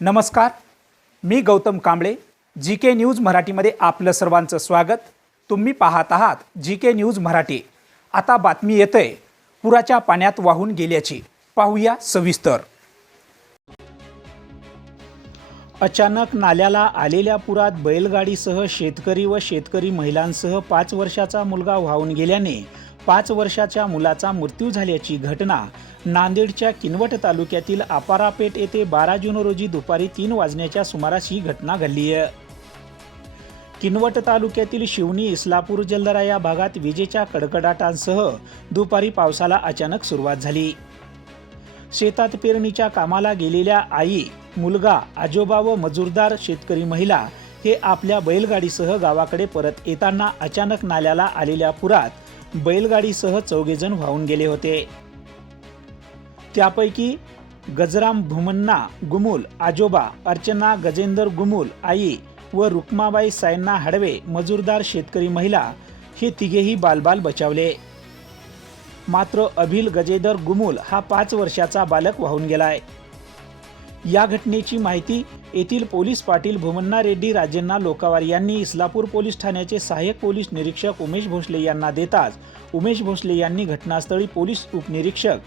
नमस्कार मी Gautam Kamble G K news मराठीमध्ये आपलं सर्वांचं स्वागत. तुम्ही पाहत आहात जी के न्यूज मराठी. आता बातमी येतंय पुराच्या पाण्यात वाहून गेल्याची. पाहूया सविस्तर. अचानक नाल्याला आलेल्या पुरात बैलगाडीसह शेतकरी व शेतकरी महिलांसह पाच वर्षाचा मुलगा वाहून गेल्याने पाच वर्षाच्या मुलाचा मृत्यू झाल्याची घटना नांदेडच्या किनवट तालुक्यातील आपारापेठ येथे बारा जून रोजी दुपारी तीन वाजण्याच्या सुमारास ही घटना घडली आहे. किनवट तालुक्यातील शिवणी इस्लापूर जलदरा या भागात विजेच्या कडकडाटांसह दुपारी पावसाला अचानक सुरुवात झाली. शेतात पेरणीच्या कामाला गेलेल्या आई मुलगा आजोबा व मजूरदार शेतकरी महिला हे आपल्या बैलगाडीसह गावाकडे परत येताना अचानक नाल्याला आलेल्या पुरात बैलगाडीसह चौघेजण वाहून गेले होते. त्यापैकी गजराम भुमन्ना गुमुल आजोबा अर्चना गजेंदर गुमुल आई व रुक्माबाई सायन्ना हडवे मजूरदार शेतकरी महिला हे तिघेही बालबाल बचावले. मात्र अभिल गजेदर गुमुल हा पाच वर्षाचा बालक वाहून गेलाय. या घटनेची माहिती येथील पोलीस पाटील भुमन्ना रेड्डी राजेंना लोकावार यांनी इस्लापूर पोलीस ठाण्याचे सहाय्यक पोलीस निरीक्षक उमेश भोसले यांना देताच उमेश भोसले यांनी घटनास्थळी पोलीस उपनिरीक्षक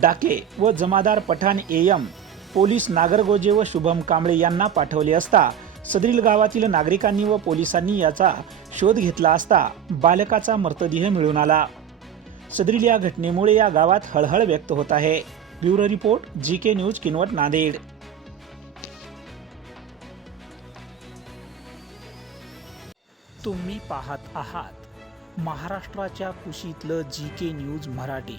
डाके व जमादार पठाण एयम पोलीस नागरगोजे व शुभम कांबळे यांना पाठवले असता सदरील गावातील नागरिकांनी व पोलिसांनी याचा शोध घेतला असता बालकाचा मृतदेह मिळून आला. सदरील या घटनेमुळे या गावात हळहळ व्यक्त होत आहे. Bureau report G K news Kinwat Nanded. तुम्ही पाहत आहात महाराष्ट्राच्या कुशीतलं जी के न्यूज मराठी.